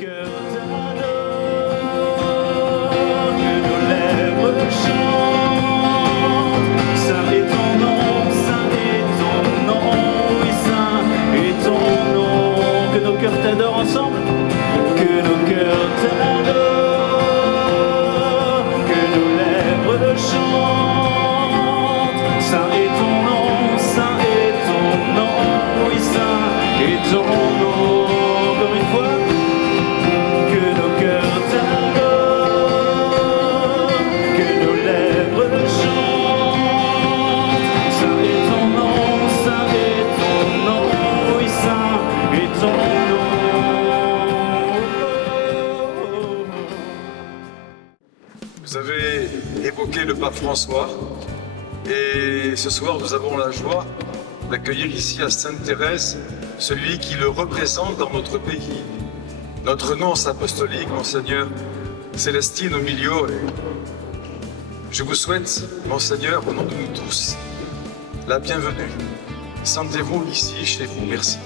cœurs t'adorent, que nos lèvres chantent. Saint est ton nom, saint est ton nom, oui, saint est ton nom. Que nos cœurs t'adorent ensemble, que nos cœurs t'adorent, que nos lèvres chantent. Saint est ton nom, saint est ton nom, oui, saint est ton nom. Encore une fois, que nos cœurs t'adorent, que nos lèvres chantent. Saint est ton nom, saint est ton nom, oui, saint est ton nom. Vous avez évoqué le pape François et ce soir nous avons la joie d'accueillir ici à Sainte-Thérèse celui qui le représente dans notre pays. Notre nonce apostolique, Monseigneur Célestine Omilio. Je vous souhaite, Monseigneur, au nom de nous tous, la bienvenue. Sentez-vous ici chez vous. Merci.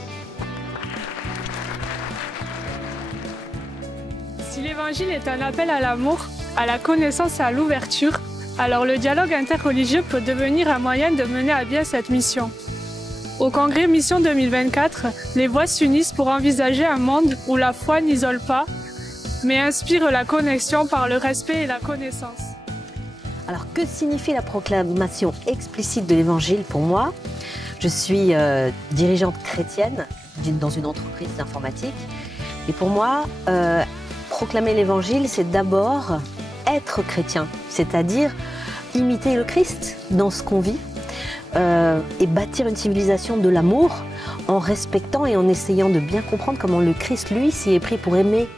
Si l'Évangile est un appel à l'amour, à la connaissance et à l'ouverture, alors le dialogue interreligieux peut devenir un moyen de mener à bien cette mission. Au Congrès Mission 2024, les voix s'unissent pour envisager un monde où la foi n'isole pas, mais inspire la connexion par le respect et la connaissance. Alors, que signifie la proclamation explicite de l'Évangile pour moi? Je suis dirigeante chrétienne dans une entreprise d'informatique. Et pour moi, proclamer l'Évangile, c'est d'abord être chrétien, c'est-à-dire imiter le Christ dans ce qu'on vit et bâtir une civilisation de l'amour en respectant et en essayant de bien comprendre comment le Christ, lui, s'y est pris pour aimer,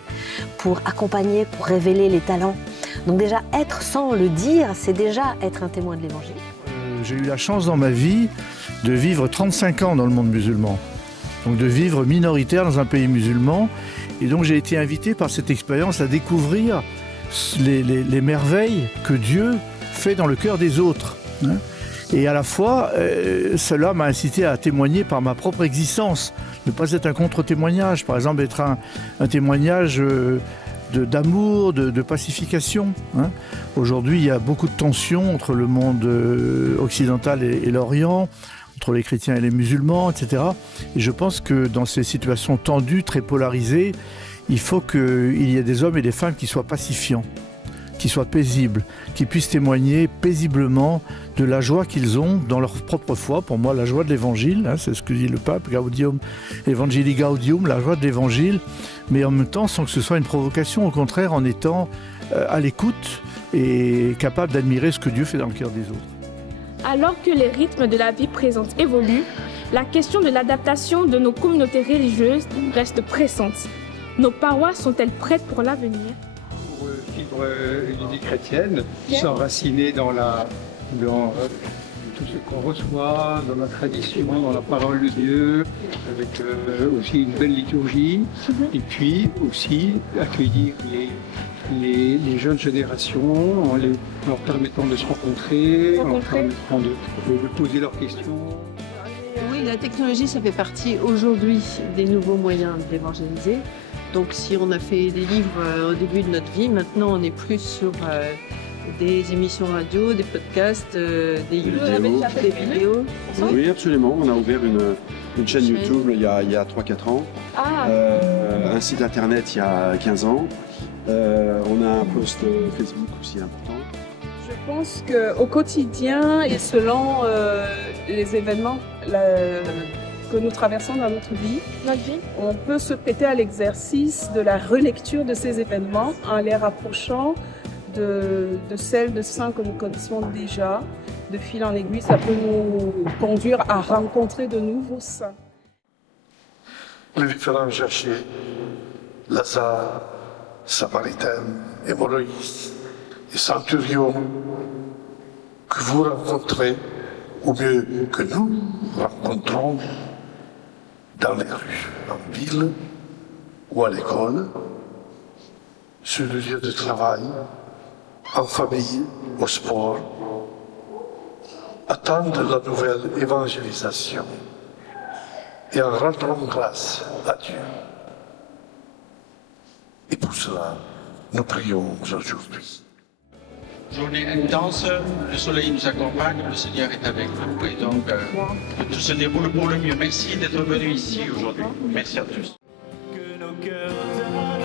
pour accompagner, pour révéler les talents. Donc déjà, être sans le dire, c'est déjà être un témoin de l'Évangile. J'ai eu la chance dans ma vie de vivre 35 ans dans le monde musulman, donc de vivre minoritaire dans un pays musulman. Et donc j'ai été invité par cette expérience à découvrir les merveilles que Dieu fait dans le cœur des autres. Et à la fois, cela m'a incité à témoigner par ma propre existence, ne pas être un contre-témoignage, par exemple être un témoignage d'amour, de pacification. Aujourd'hui, il y a beaucoup de tensions entre le monde occidental et l'Orient, entre les chrétiens et les musulmans, etc. Et je pense que dans ces situations tendues, très polarisées, il faut qu'il y ait des hommes et des femmes qui soient pacifiants, qui soient paisibles, qui puissent témoigner paisiblement de la joie qu'ils ont dans leur propre foi. Pour moi, la joie de l'Évangile, c'est ce que dit le pape, Gaudium Evangelii Gaudium, la joie de l'Évangile, mais en même temps sans que ce soit une provocation, au contraire en étant à l'écoute et capable d'admirer ce que Dieu fait dans le cœur des autres. Alors que les rythmes de la vie présente évoluent, la question de l'adaptation de nos communautés religieuses reste pressante. Nos paroisses sont-elles prêtes pour l'avenir? Pour vivre une vie chrétienne, s'enraciner dans tout ce qu'on reçoit, dans la tradition, dans la parole de Dieu, avec aussi une belle liturgie, et puis aussi accueillir les jeunes générations en leur permettant de se rencontrer, en leur permettant de poser leurs questions. Oui, la technologie, ça fait partie aujourd'hui des nouveaux moyens d'évangéliser. Donc si on a fait des livres au début de notre vie, maintenant on est plus sur des émissions radio, des podcasts, des vidéos. Oui, absolument. On a ouvert une chaîne YouTube il y a 3-4 ans, un site internet il y a 15 ans. On a un post Facebook aussi important. Je pense qu'au quotidien et selon les événements que nous traversons dans notre vie, on peut se prêter à l'exercice de la relecture de ces événements en les rapprochant de celles de saints que nous connaissons déjà. De fil en aiguille, ça peut nous conduire à rencontrer de nouveaux saints. Les différents cherchés, Lazare, Samaritaine, hémorroïste et Centurion, que vous rencontrez, ou mieux que nous rencontrons, dans les rues, en ville ou à l'école, sur le lieu de travail, en famille, au sport, attendent la nouvelle évangélisation et en rendant grâce à Dieu. Et pour cela, nous prions aujourd'hui. Journée intense, le soleil nous accompagne, le Seigneur est avec nous et donc que tout se déroule pour le mieux. Merci d'être venu ici aujourd'hui. Merci à tous. Que nos cœurs